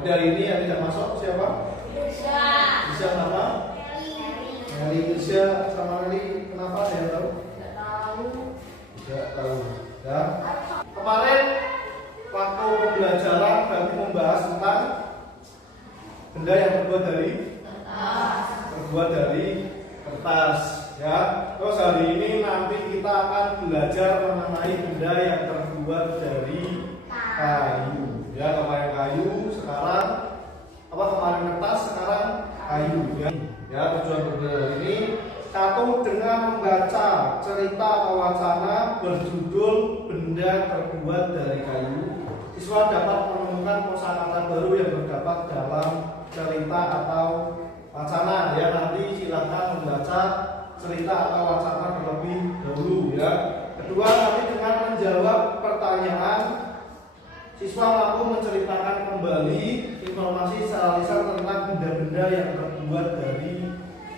Berarti hari ini yang tidak masuk siapa? Bisa sama? Meli. Bisa sama Meli. Kenapa? Ada yang tahu? Tidak tahu. Ya. Kemarin waktu pembelajaran kami membahas tentang benda yang terbuat dari kertas. Ya. Terus hari ini nanti kita akan belajar mengenai benda yang terbuat dari kayu. Ya, kemarin kayu, sekarang kemarin kertas, sekarang kayu. Ya, tujuan belajar ini satu, dengan membaca cerita atau wacana berjudul benda terbuat dari kayu, siswa dapat menemukan kosakata baru yang terdapat dalam cerita atau wacana. Ya, nanti silakan membaca cerita atau wacana terlebih dahulu. Ya. Kedua, nanti dengan menjawab pertanyaan, siswa mampu menceritakan kembali informasi secara lisan tentang benda-benda yang terbuat dari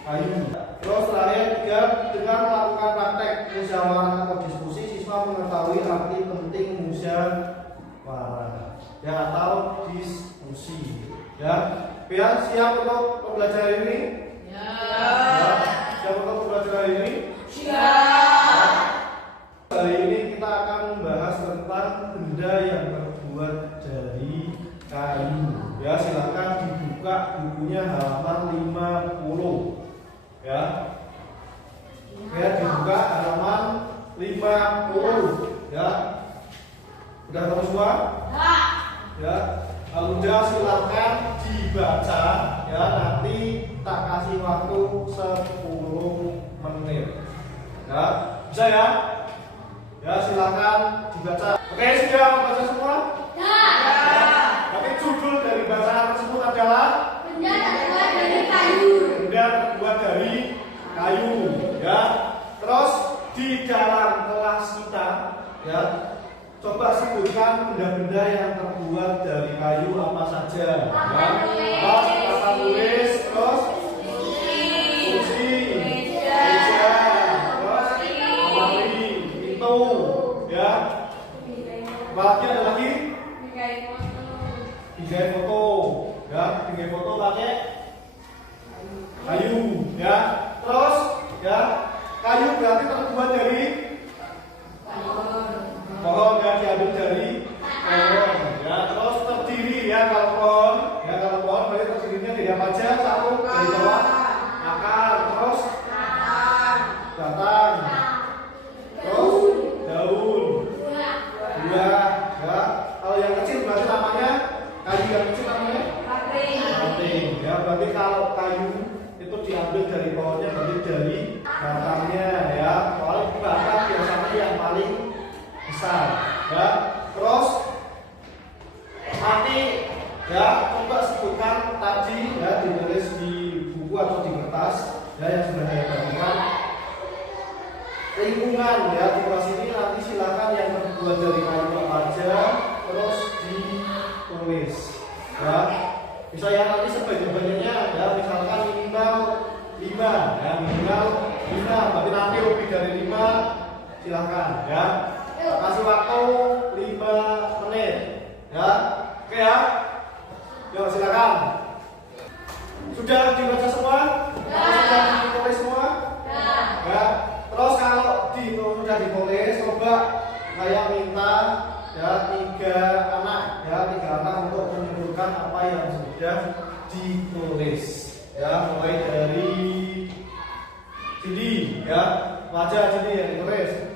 kayu. Terus terakhir, dengan melakukan praktek musyawarah atau diskusi, siswa mengetahui arti penting musyawarah atau diskusi. Ya, siap untuk pembelajaran ini? Ya. Siap untuk pembelajaran ini? Siap. Hari ini kita akan membahas tentang benda yang terbuat dari kayu. Ya, silakan dibuka bukunya halaman 50. Ya, dibuka halaman 50. Ya, udah tahu semua? Ya, udah, silakan dibaca. Ya, nanti tak kasih waktu 10 menit. Ya, bisa ya? Ya, silakan dibaca. Oke, sudah membaca semua? Ya. Tapi judul dari bacaan tersebut adalah benda terbuat dari kayu. Benda terbuat dari kayu. Ya. Terus di dalam kelas kita, ya, coba sebutkan benda-benda yang terbuat dari kayu apa saja. Papan tulis, terus kursi, meja, terus lemari, pintu, ya. Apalagi ada lagi? Bingkai foto, ya. Bingkai foto pakai kayu, ya. Terus, ya, kayu berarti terbuat dari pohon, ya, diambil dari pohon, ya. Terus terdiri, ya, kalau pohon berarti terdirinya dari apa aja? Satu, dari bawah akar, terus batang, terus daun, buah, ya. Kalau yang kecil berarti namanya kayu, yang kecil namanya ranting. Ya, berarti kalau kayu itu diambil dari pohonnya berarti dari batangnya, ya. Soalnya batang biasanya yang paling besar, ya. Terus nanti, ya, coba sebutkan tadi, ya, ditulis di buku atau di kertas, ya, yang sudah saya bagikan. Lingkungan, ya, di kelas ini nanti silakan yang terbuat dari kayu apa aja, terus ditulis, ya. Bisa ya, nanti sebanyak-banyaknya, ya, misalkan minimal 5, ya, minimal 5, tapi nanti lebih dari 5 silakan, ya. Kasih waktu 5 menit, ya. Oke, ya. Yuk, silakan. Sudah dibaca semua? Ya. Sudah ditulis semua? Ya. Terus kalau sudah ditulis, coba saya minta, ya, 3 anak untuk menyebutkan apa yang sudah ditulis. Ya, mulai dari sini, ya. Wajah sini yang ditulis.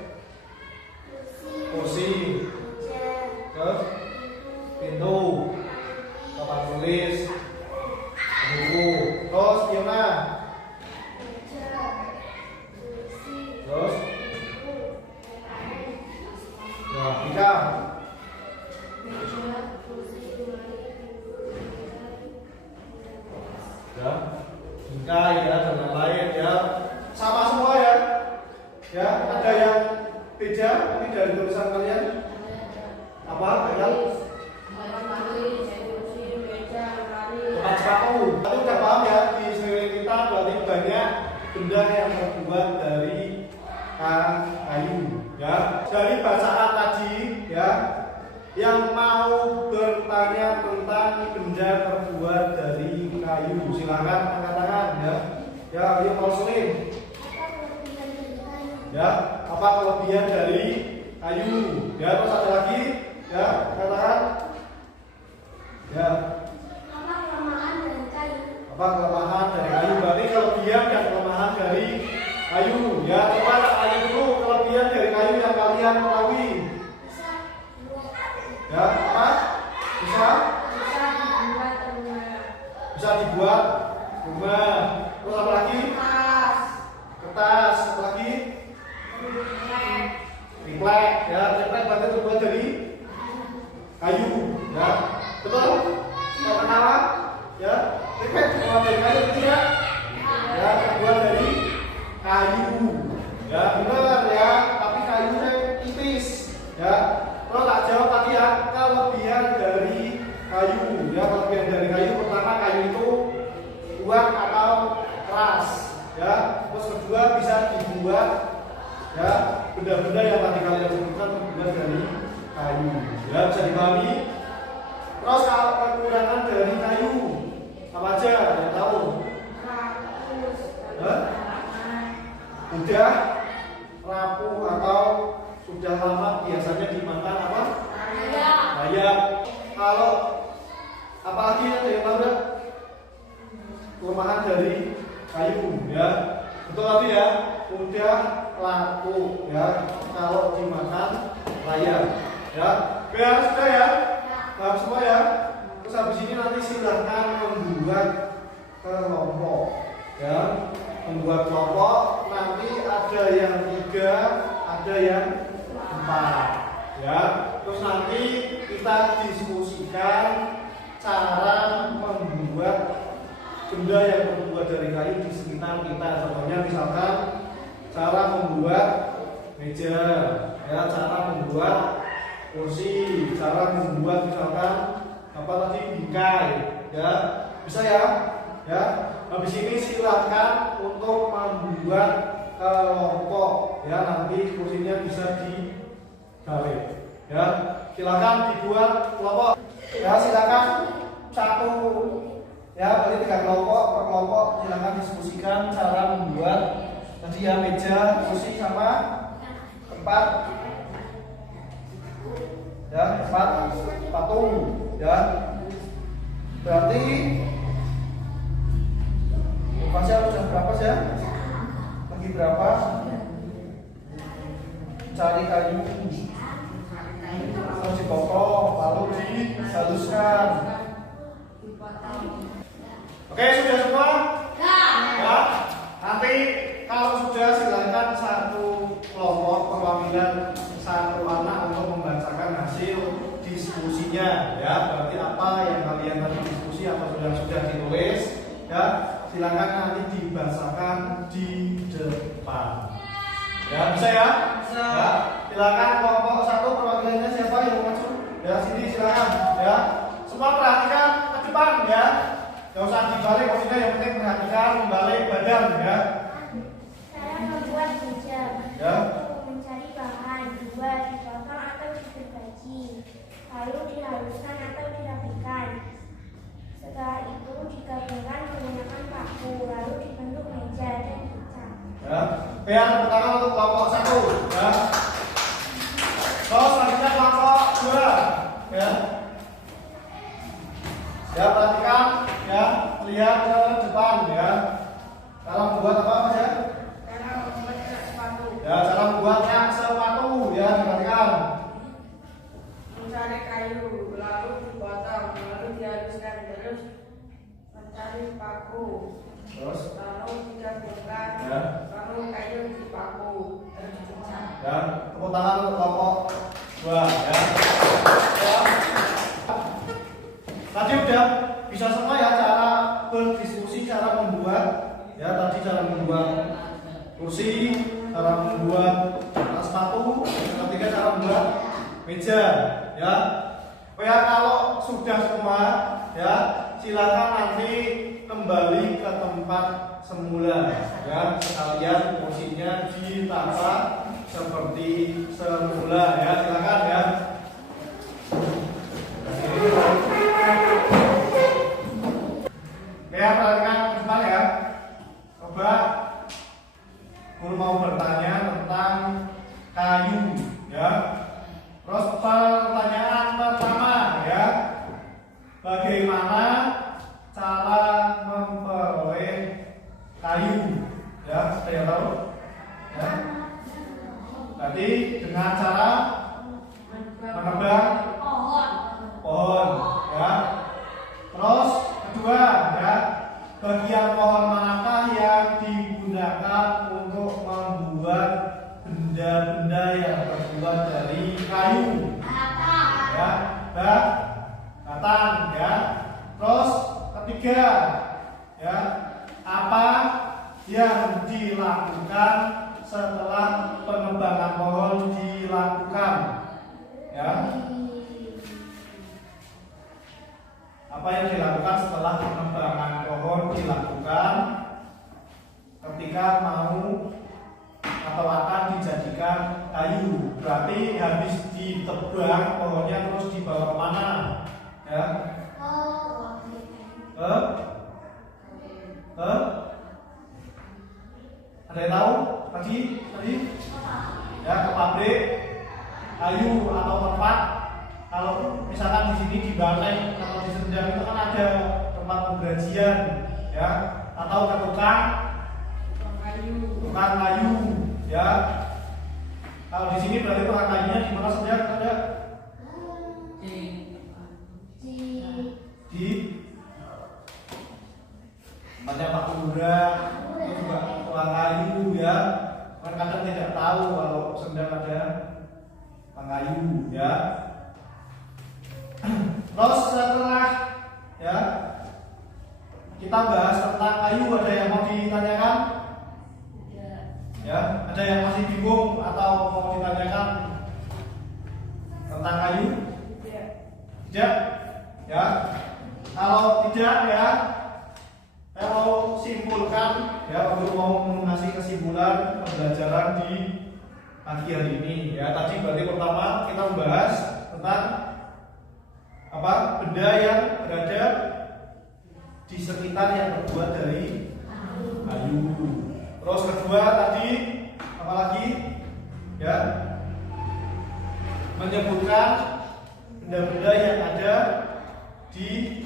Kursi, terus pintu, papan tulis, buku, terus Fiona, terus ya, Ika, ya, bingkai, ya, dan lain-lain, ya, sama semua, ya. Ya, ada yang beda tapi dari tulisan kalian apa? Banyak tempat sepatu. Tapi udah paham, ya, di sekeliling kita berarti banyak benda yang terbuat dari kayu, ya. Dari bacaan tadi, ya, yang mau bertanya tentang benda benda terbuat dari kayu. Silakan angkat tangan ya. Ya, ayo Pauline. Ya, apa kelebihan dari kayu? Ya, terus ada lagi? Ya, katakan. Ya. Apa kelemahan dari kayu? Apa kelemahan dari kayu? Berarti kelebihan dan kelemahan dari kayu. Ya, coba tanya dulu kelebihan dari kayu yang kalian ketahui. Ya, apa? Bisa dibuat rumah. Terus apa lagi? Kertas. Apa lagi? Triplek. Ya, triplek berarti terbuat dari kayu. Ya, betul? Mau kenalan? Ya, triplek terbuat dari kayu, betul ya? Ya, terbuat dari kayu. Ya, benar ya. Tapi kayunya tipis. Ya. Kalau tak jawab tadi ya, kelebihan dari kayu. Ya, kelebihan dari kayu pertama, kayu itu kuat atau keras. Ya, terus kedua bisa dibuat ya benda-benda yang tadi kalian sebutkan terbuat dari kayu. Ya, bisa dipahami. Terus kalau kekurangan dari kayu apa aja yang tahu? Udah rapuh atau sudah lama biasanya dimakan apa? Bayam. Kalau apalagi ada yang tahu nggak? Kelemahan dari kayu, ya. Betul tadi ya. Udah laku, ya. Kalau dimakan bayam, ya. Oke, sudah ya. Paham semua ya. Terus habis ini nanti silahkan membuat kelompok, ya. Membuat kelompok nanti ada yang 3, ada yang 4, ya. Terus nanti kita diskusikan cara membuat benda yang terbuat dari kayu di sekitar kita. Contohnya misalkan cara membuat meja, ya, cara membuat kursi, cara membuat misalkan apa tadi bingkai, ya, bisa ya. Ya, habis ini silakan untuk membuat kelompok, ya, nanti kursinya bisa dibalik, ya, silakan dibuat kelompok, ya, silakan 1, ya, berarti 3 kelompok per kelompok, silakan diskusikan cara membuat tadi ya meja, kursi sama tempat, ya, tempat patung, ya, berarti masih harus berapa sih ya? Lagi berapa? Cari kayu, terus dipotong, lalu dihaluskan. Oke, sudah semua? Ya. Nanti kalau sudah silakan 1 kelompok perwakilan 1 anak untuk membacakan hasil diskusinya. Ya, berarti apa yang kalian tadi diskusi apa sudah ditulis? Ya. Silakan nanti dibacakan di depan. Ya, bisa ya? Bisa. Ya, silakan kelompok 1 perwakilannya siapa yang mau maju? Ya, sini silakan. Ya, semua perhatikan ke depan ya. Jangan usah dibalik, maksudnya yang penting perhatikan membalik badan ya. Saya membuat meja. Ya. Mencari bahan, dibuat, dipotong atau digergaji, lalu dihaluskan atau dirapikan. Setelah itu digabungkan menggunakan paku, lalu dibentuk meja dan dicat. Ya, PR pertama untuk kelompok 1, ya. Terus selanjutnya kelompok 2, ya. Ya, perhatikan, ya, lihat ke depan, ya. Cara membuat apa aja? Cara membuat sepatu. Ya, cara membuatnya sepatu, ya, perhatikan. Mencari kayu, lalu dipotong, lalu dihaluskan, terus mencari paku, Terus, lalu digabungkan, ya. lalu kayu dipaku, terus dicat. Ya, tepuk tangan untuk kelompok 2, ya. Ya. Tadi udah bisa semua ya cara berdiskusi, cara membuat, ya, tadi cara membuat kursi, cara membuat sepatu, yang ketiga cara membuat meja, ya. Oh ya, kalau sudah semua, ya, silakan nanti kembali ke tempat semula, ya. Sekalian kursinya ditata seperti semula, ya. Silakan ya. Berarti dengan cara menebang pohon, ya. Terus kedua, ya, bagian pohon manakah yang digunakan untuk membuat benda-benda yang terbuat dari kayu? Ya, batang, ya. Terus ketiga, ya, apa yang dilakukan setelah penebangan pohon dilakukan? Ya. Apa yang dilakukan setelah penebangan pohon dilakukan ketika mau atau akan dijadikan kayu? Berarti habis ditebang pohonnya terus dibawa kemana? Ya. Ada yang tahu? Tadi? Ya, ke pabrik kayu atau tempat. Kalau misalkan di sini di Banteng atau di Sendang itu kan ada tempat penggajian, ya, atau ke tukang kayu, ya. Kalau di sini berarti tukang kayunya di mana saja? Ada di tempatnya Pak Lurah, itu juga tukang kayu, ya. Kan kadang tidak tahu kalau Sendang ada tukang kayu, ya. Terus setelah, ya, kita bahas tentang kayu, ada yang mau ditanyakan? Ya, ada yang masih bingung atau mau ditanyakan tentang kayu? Tidak? Ya. Kalau tidak, ya, saya mau simpulkan, ya, untuk mau mengasih kesimpulan pembelajaran di pagi hari ini. Ya, tadi berarti pertama kita membahas tentang apa? Benda yang berada di sekitar yang terbuat dari kayu. Terus kedua tadi apa lagi? Ya, menyebutkan benda-benda yang ada di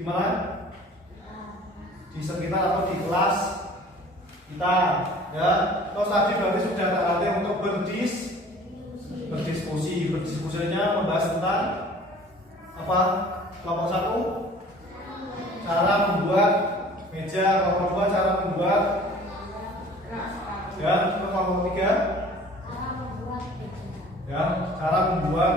mana? Di sekitar atau di kelas kita, ya. Terus tadi berarti sudah terlatih untuk berdiskusi. Berdiskusinya membahas tentang apa? Kelompok 1 cara membuat meja, kelompok 2 cara membuat, ya, kelompok 3 ya, cara membuat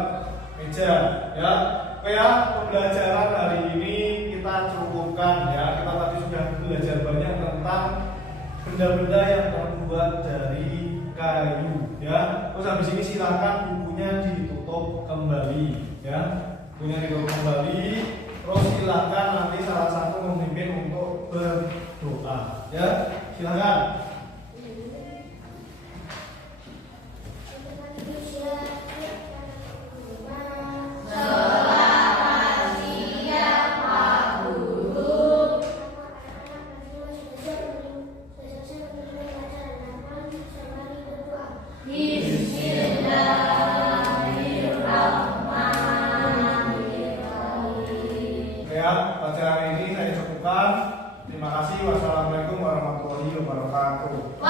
meja, ya. Oke, ya, pembelajaran hari ini kita cukupkan, ya. Kita tadi sudah belajar banyak tentang benda-benda yang terbuat dari kayu, ya. Terus habis ini silakan bukunya ditutup kembali, ya. Bukunya ditutup kembali. Terus silakan nanti salah satu memimpin untuk berdoa, ya. Silakan. Pelajaran ini saya cukupkan. Terima kasih. Wassalamualaikum warahmatullahi wabarakatuh.